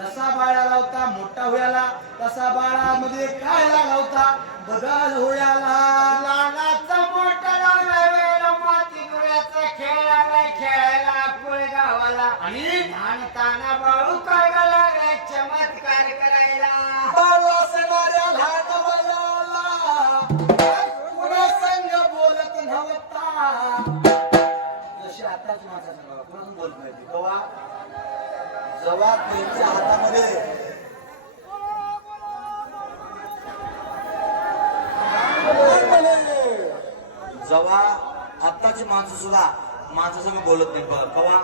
जसा बाळाला होता मोठा होयाला तसा बाळामध्ये काय लागला होता बदल होयाला. लहानाचा मोठा लागला वेळ माती गुळ्याचा खेळ लागलाय खेळायला कुळ गावाला आणि लहानताना बाळू काय लागलाय चमत्कार करायला. बाळू असणाऱ्या लहान वयाला कुणा संग बोलत नव्हता. जशी आताच माझ्या संग कोण बोलत नाही तेव्हा जेव्हा त्यांच्या हातामध्ये जेव्हा आत्ताची माणसं सुद्धा माणसासंग बोलत नाही बघ कवा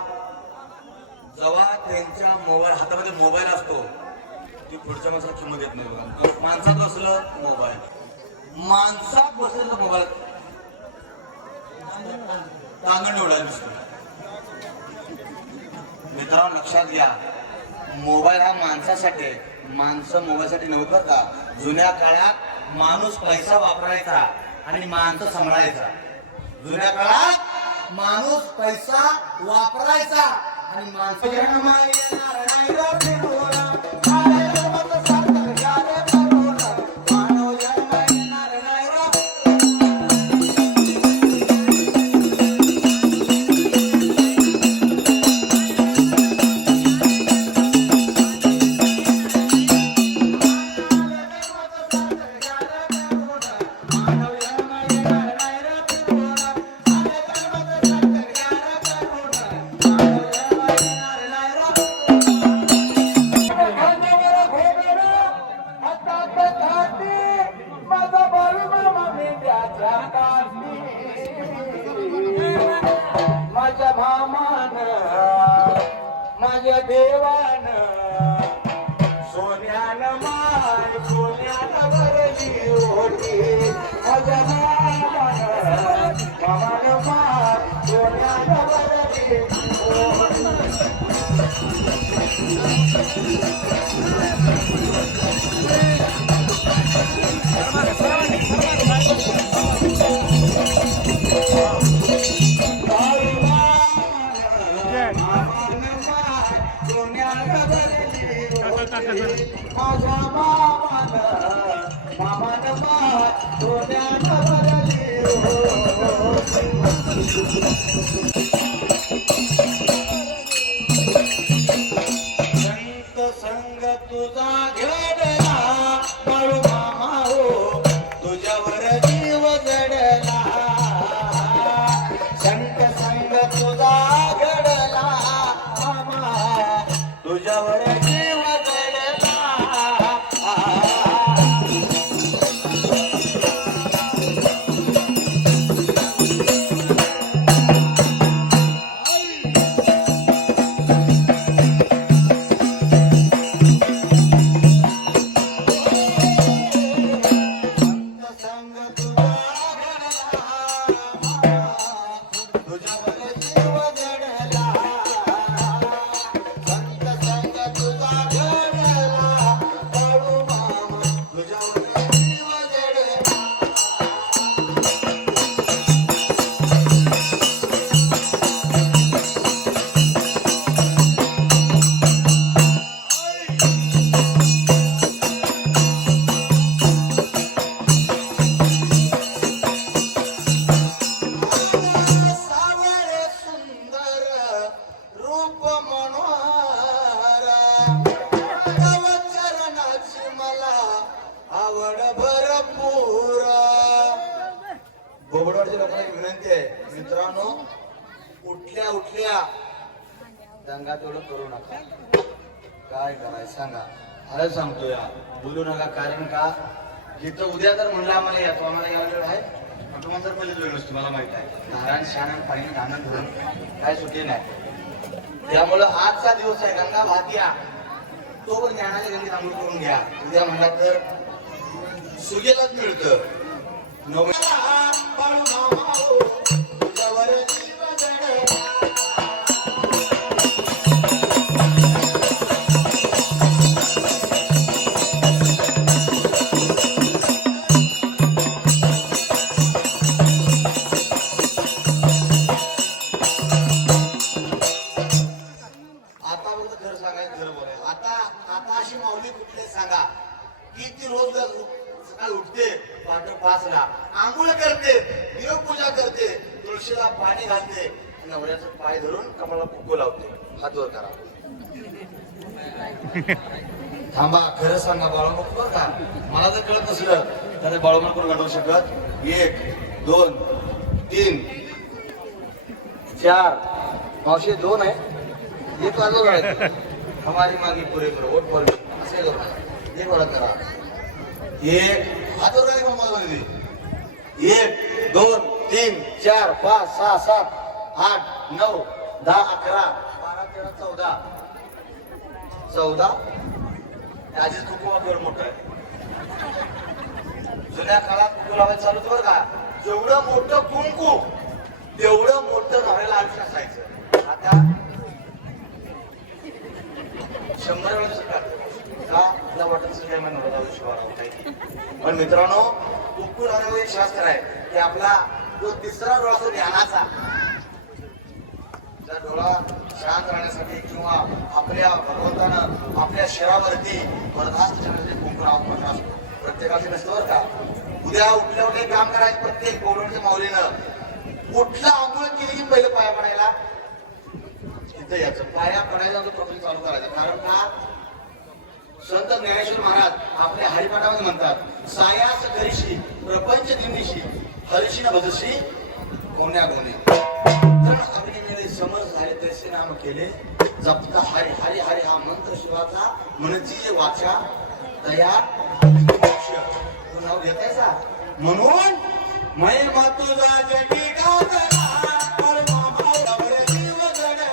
जेव्हा त्यांच्या मोबाईल हातामध्ये मोबाईल असतो ती पुढच्या माणसाला किंमत येत नाही बघा. माणसात बसलं मोबाईल माणसात बसलेला मोबाईल टांगण एवढा दिसतो. मित्रांनो लक्षात घ्या मोबाईल हा माणसासाठी आहे. माणसं मोबाईलसाठी नव्हतं बरं का. जुन्या काळात माणूस पैसा वापरायचा आणि माणसं सांभाळायचा. जुन्या काळात माणूस पैसा वापरायचा आणि माणसं माझ्या भामान माझ्या देवान सोन्यानं माय सोन्यानं भरली होती. माझ्या भामान भावानं माय सोन्यानं भरली माझ्या मामान सोन्यानं भरली संत संग तुझा घडला बाळू मामा हो तुझ्यावर जीव जडला. संत संग तुझा घडला मामा तुझ्यावर जीव जडला. बोबडवाडच्या लोकांना एक विनंती आहे मित्रांनो उठल्या उठल्या दंगा तेवढं करू नका. काय करायचं सांगा. अरे सांगतो या बोलू नका. कारण का जिथं उद्या जर म्हणलं आम्हाला या तो आम्हाला यायला वेळ आहे तुम्हाला जर पहिलेच वेळ नसतो मला माहित आहे. धारण शान पाणी धारण धरून काय सुटी नाही. त्यामुळं आजचा दिवस आहे गंगा भातिया तो पण ज्ञानाच्या गंगेत आंघोळ करून घ्या. उद्या म्हणला तर सुगेलाच मिळतं. बाळू मामा हो तुझ्यावर जीव जडला. आता फक्त घर सांगायचं घर बोलायचं. आता आता अशी माऊली कुठले सांगा की ती रोज सकाळी उठते पहाटे 5ला, आंघोळ करते, देवपूजा करते, तुळशीला पाणी घालते, नवऱ्याचं पाय धरून कमळाला कुंकू लावते. हात वर करा. थांबा, खरं सांगा बाळूमामा बरं का, मला जर कळत नसलं तर बाळूमामा कोण घडवू शकत? 1 2 3 4 मावशी 2 आहे, 1 वाजवलं आहे. हमारी मागे पुरे करो, वोट पर असे लोक हे बरं करा. 1 हात वर करा मला 1 2 3 4 5 6 7 8 9 10 11 12 13 14 आधीच कुंकुमा गड मोठं आहे. जुन्या काळात कुंकू लावायचं चालू होतं बरं का. जेवढं मोठं कुंकू तेवढं मोठं नवऱ्याला आयुष्य असायचं. आता 100 वेळा का तुला वाटत सगळ्या नवऱ्याला आयुष्य वाढवता. पण मित्रांनो, कुंकू लावण्यावर एक शास्त्र आहे की आपला जो तिसरा डोळा असतो ध्यानाचा, त्या डोळा शांत राहण्यासाठी किंवा आपल्या भगवंतानं आपल्या शरीरावरती बरदास्त करण्यासाठी कुंकू लावत असतो. प्रत्येकाचे नसतं बरं का. उद्या उठल्या उठल्या काम करायचं प्रत्येक गौरवच्या माऊलीनं उठला आंघोळ केली की पहिलं पाया पडायला इथं याचं पाया पडायला प्रथम चालू करायचं. कारण का संत ज्ञानेश्वर महाराज आपल्या हरिपाठामध्ये म्हणतात, सायास करीशी प्रपंच दिंडीशी हरिशी न भजशी कोण्या गुणे. तर अग्निमेळे समर्थ झाले तसे नाम केले, जपता हरी हरी हरी हा मंत्र शिवाचा म्हणची वाचा दया मोक्ष. तू नाव घेतायचा म्हणून महिमा तुझा जगी गाजला, परमात्मा डबरे जीव जगला.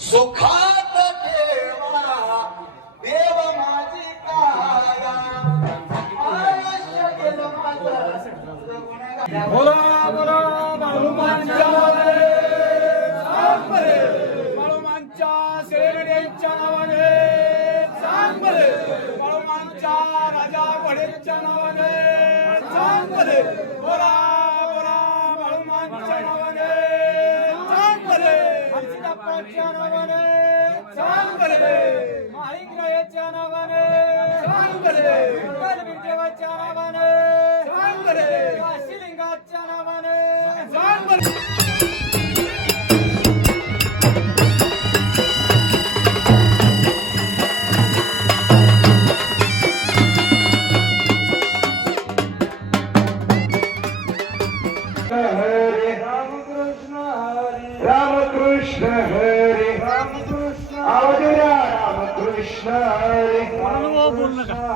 सुखात ठेवा देव माझी काया, आयुष्य गेलं माझं तुझं गुणगान. बोला बोला बाळूमांच्या सांग बरे, बाळूमांच्या सेनेच्या नावाने सांग बरे, बाळूमांच्या राजा घोडेच्या नावाने सांग बरे. बोला बोला बाळूमांच्या नावाने सांग बरे, हर्षिदाप्पाच्या नावाने सांग बरे, माईकरायाच्या नावाने सांग बरे, विठ्ठलदेवाच्या नावाने सांग बरे, काशीलिंगाच्या नावाने सांग बरे. हरे रामकृष्ण हरे रामकृष्ण हरे रामकृष्ण आवडूया रामकृष्ण हरे रामकृष्ण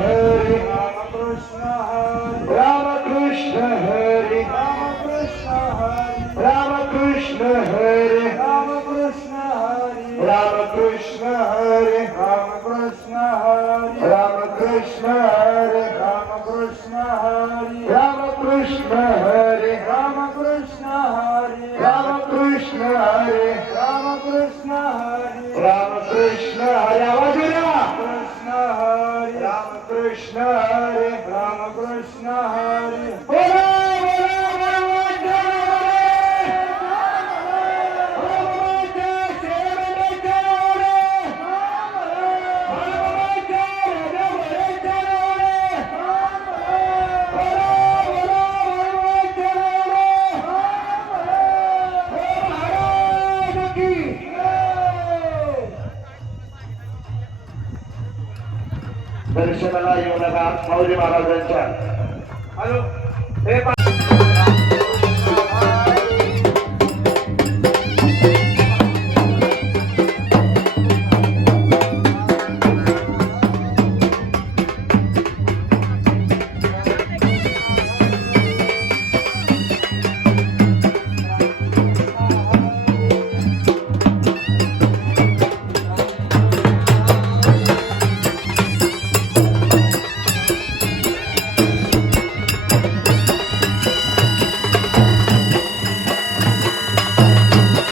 हरे रामकृष्ण हरे रामकृष्ण हरे रामकृष्ण हरे रामकृष्ण हरे रामकृष्ण हरे रामकृष्ण हरे रामकृष्ण हरे रामकृष्ण हरे रामकृष्ण हरे रामकृष्ण हरे रामकृष्ण हरे रामकृष्ण हरे रामकृष्ण हरे रामकृष्ण हरे रामकृष्ण हरे आवडूया कृष्ण हरे रामकृष्ण हरे रामकृष्ण हरे. बोला दर्शनाला येऊ नका माऊली महाराजांच्या. हॅलो हे